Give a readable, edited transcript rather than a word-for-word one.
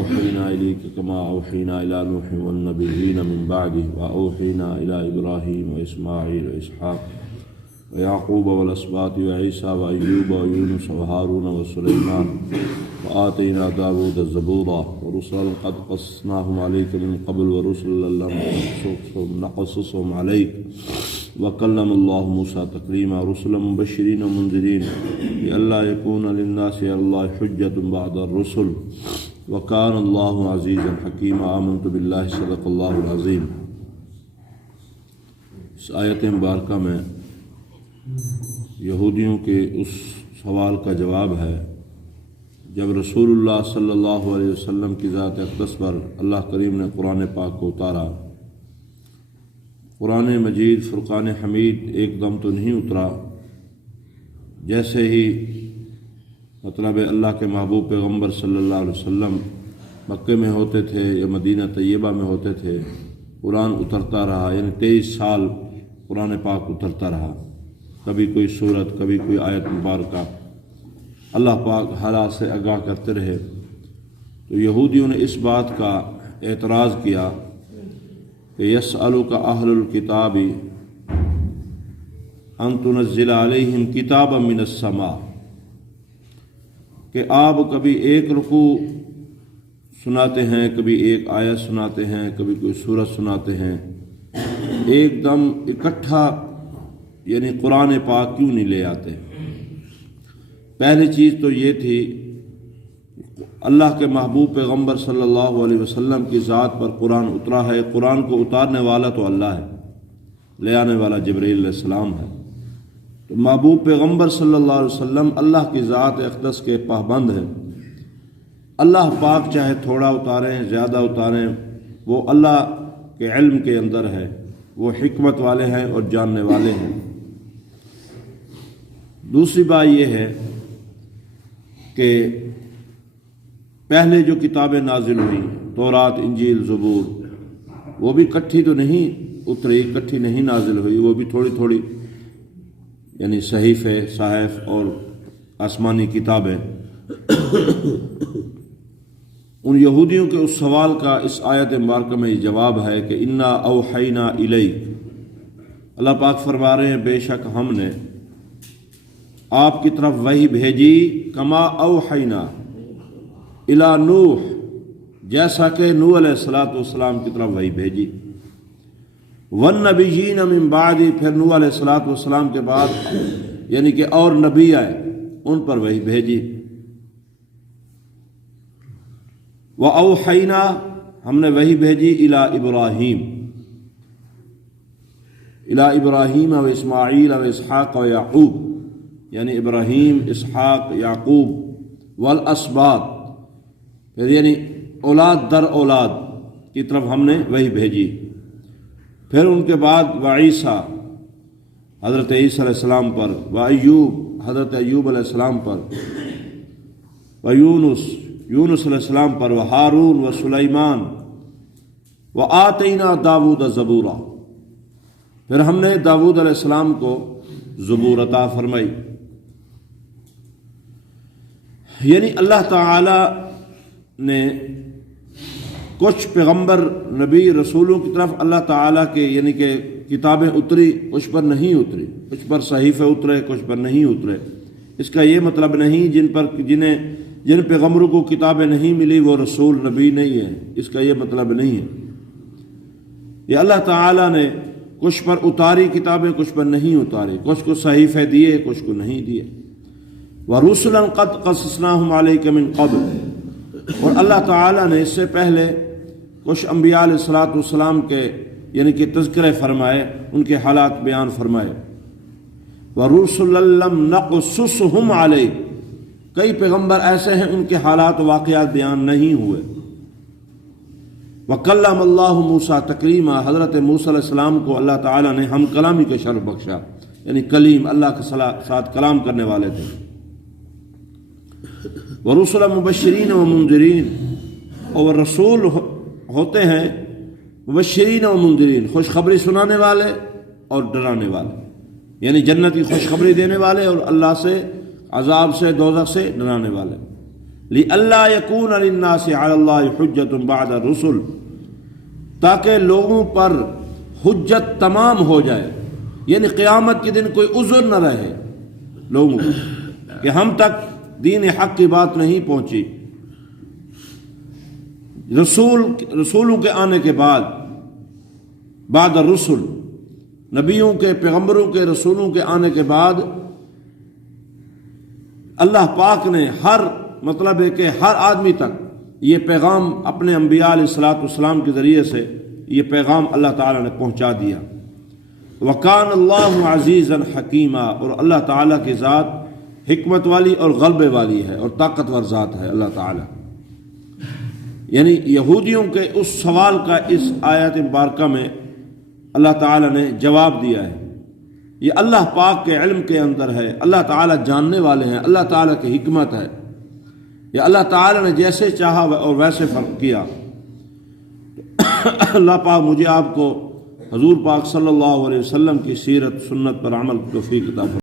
أوحينا إليك كما أوحينا إلى نوح والنبيين من بعده وأوحينا إلى إبراهيم وإسماعيل وإسحاق ويعقوب والأسباط وعيسى وأيوب ويونس وهارون وسليمان وآتينا داود الزبورا ورسلا قد قصصناهم عليك من قبل ورسلا لم نقصصهم عليك وكلم الله موسى تكليما رسلا مبشرين ومنذرين لئلا يكون للناس على الله حجة بعد الرسل وكان الله عزيزا حكيما آمنت بالله صدق الله العظيم۔ اس آیت مبارکہ میں یہودیوں کے اس سوال کا جواب ہے جب رسول اللہ صلی اللہ علیہ وسلم کی ذات اقدس پر اللہ کریم نے قرآن پاک کو اتارا۔ قرآن مجید فرقان حمید ایک دم تو نہیں اترا، جیسے ہی مطلب اللہ کے محبوب پیغمبر صلی اللہ علیہ وسلم مکے میں ہوتے تھے یا مدینہ طیبہ میں ہوتے تھے قرآن اترتا رہا، یعنی 23 سال قرآن پاک اترتا رہا، کبھی کوئی صورت کبھی کوئی آیت مبارکہ، اللہ پاک حالات سے آگاہ کرتے رہے۔ تو یہودیوں نے اس بات کا اعتراض کیا کہ یسألک اہل الکتاب ان تنزل علیہم کتابا من السماء، کہ آپ کبھی ایک رکوع سناتے ہیں، کبھی ایک آیت سناتے ہیں، کبھی کوئی سورت سناتے ہیں، ایک دم اکٹھا یعنی قرآن پاک کیوں نہیں لے آتے؟ پہلی چیز تو یہ تھی اللہ کے محبوب پیغمبر صلی اللہ علیہ وسلم کی ذات پر قرآن اترا ہے، قرآن کو اتارنے والا تو اللہ ہے، لے آنے والا جبرائیل علیہ السلام ہے۔ تو محبوب پیغمبر صلی اللہ علیہ وسلم اللہ کی ذات اقدس کے پابند ہیں۔ اللہ پاک چاہے تھوڑا اتاریں زیادہ اتاریں، وہ اللہ کے علم کے اندر ہے، وہ حکمت والے ہیں اور جاننے والے ہیں۔ دوسری بات یہ ہے کہ پہلے جو کتابیں نازل ہوئیں تورات انجیل زبور، وہ بھی کٹھی تو نہیں اتری، کٹھی نہیں نازل ہوئی، وہ بھی تھوڑی تھوڑی یعنی صحیفے صحائف اور آسمانی کتابیں۔ ان یہودیوں کے اس سوال کا اس آیت مبارکہ میں یہ جواب ہے کہ انا اوحینا الیک، اللہ پاک فرما رہے ہیں بے شک ہم نے آپ کی طرف وحی بھیجی، کما اوحینا الی نوح، جیسا کہ نوح علیہ السلام کی طرف وحی بھیجی، والنبیین من بعدی، پھر نوح علیہ السلام کے بعد یعنی کہ اور نبی آئے ان پر وحی بھیجی، وَأَوْحَيْنَا، ہم نے وحی بھیجی الی ابراہیم و اسماعیل و اسحاق و یعقوب، یعنی ابراہیم اسحاق یعقوب والاسباط، پھر یعنی اولاد در اولاد کی طرف ہم نے وحی بھیجی، پھر ان کے بعد وعیسیٰ حضرت عیسیٰ علیہ السلام پر، وایوب حضرت ایوب علیہ السلام پر، ویونس علیہ السلام پر، وہارون و سلیمان، وآتینا داود زبورا، پھر ہم نے داود علیہ السلام کو زبور عطا فرمائی۔ یعنی اللہ تعالی نے کچھ پیغمبر نبی رسولوں کی طرف اللہ تعالیٰ کے یعنی کہ کتابیں اتری، کچھ پر نہیں اتری، کچھ پر صحیفے اترے، کچھ پر نہیں اترے۔ اس کا یہ مطلب نہیں جن پیغمبروں کو کتابیں نہیں ملی وہ رسول نبی نہیں ہے، اس کا یہ مطلب نہیں ہے۔ یہ اللہ تعالیٰ نے کچھ پر اتاری کتابیں، کچھ پر نہیں اتاری، کچھ کو صحیفے دیے، کچھ کو نہیں دیے۔ وَرُسُلًا قَدْ قَصَصْنَاهُمْ عَلَيْكَ مِنْ قَبْلِ، اور اللہ تعالیٰ نے اس سے پہلے کچھ انبیاء علیہ السلام کے یعنی کہ تذکرے فرمائے، ان کے حالات بیان فرمائے۔ وَرُسُلًا لَمْ نَقْصُصْهُمْ عَلَيْكَ، کئی پیغمبر ایسے ہیں ان کے حالات و واقعات بیان نہیں ہوئے۔ وَكَلَّمَ اللَّهُ مُوسَى تَكْلِيمًا، حضرت موسیٰ علیہ السلام کو اللہ تعالیٰ نے ہم کلامی کا شرف بخشا، یعنی کلیم، اللہ کے ساتھ کلام کرنے والے تھے۔ وَرُسُلًا مُبَشِّرِينَ وَمُنذِرِينَ، اور رسول ہوتے ہیں مبشرین و منذرین، خوشخبری سنانے والے اور ڈرانے والے، یعنی جنت کی خوشخبری دینے والے اور اللہ سے عذاب سے دوزخ سے ڈرانے والے۔ لِأَلَّا يَكُونَ لِلنَّاسِ عَلَى اللَّهِ حُجَّةٌ بَعْدَ الرُّسُلِ، تاکہ لوگوں پر حجت تمام ہو جائے، یعنی قیامت کے دن کوئی عذر نہ رہے لوگوں کو کہ ہم تک دین حق کی بات نہیں پہنچی۔ رسولوں کے آنے کے بعد، بعد الرسل، نبیوں کے، پیغمبروں کے، رسولوں کے آنے کے بعد اللہ پاک نے مطلب ہے کہ ہر آدمی تک یہ پیغام اپنے انبیاء علیہ الصلوۃ والسلام کے ذریعے سے یہ پیغام اللہ تعالیٰ نے پہنچا دیا۔ وَكَانَ اللَّهُ عَزِيزًا حَكِيمًا، اور اللہ تعالیٰ کی ذات حکمت والی اور غلبے والی ہے اور طاقتور ذات ہے اللہ تعالیٰ۔ یعنی یہودیوں کے اس سوال کا اس آیت مبارکہ میں اللہ تعالیٰ نے جواب دیا ہے۔ یہ اللہ پاک کے علم کے اندر ہے، اللہ تعالیٰ جاننے والے ہیں، اللہ تعالیٰ کی حکمت ہے، یہ اللہ تعالیٰ نے جیسے چاہا اور ویسے فرق کیا۔ اللہ پاک مجھے آپ کو حضور پاک صلی اللہ علیہ وسلم کی سیرت سنت پر عمل کی توفیق عطا فرمائے۔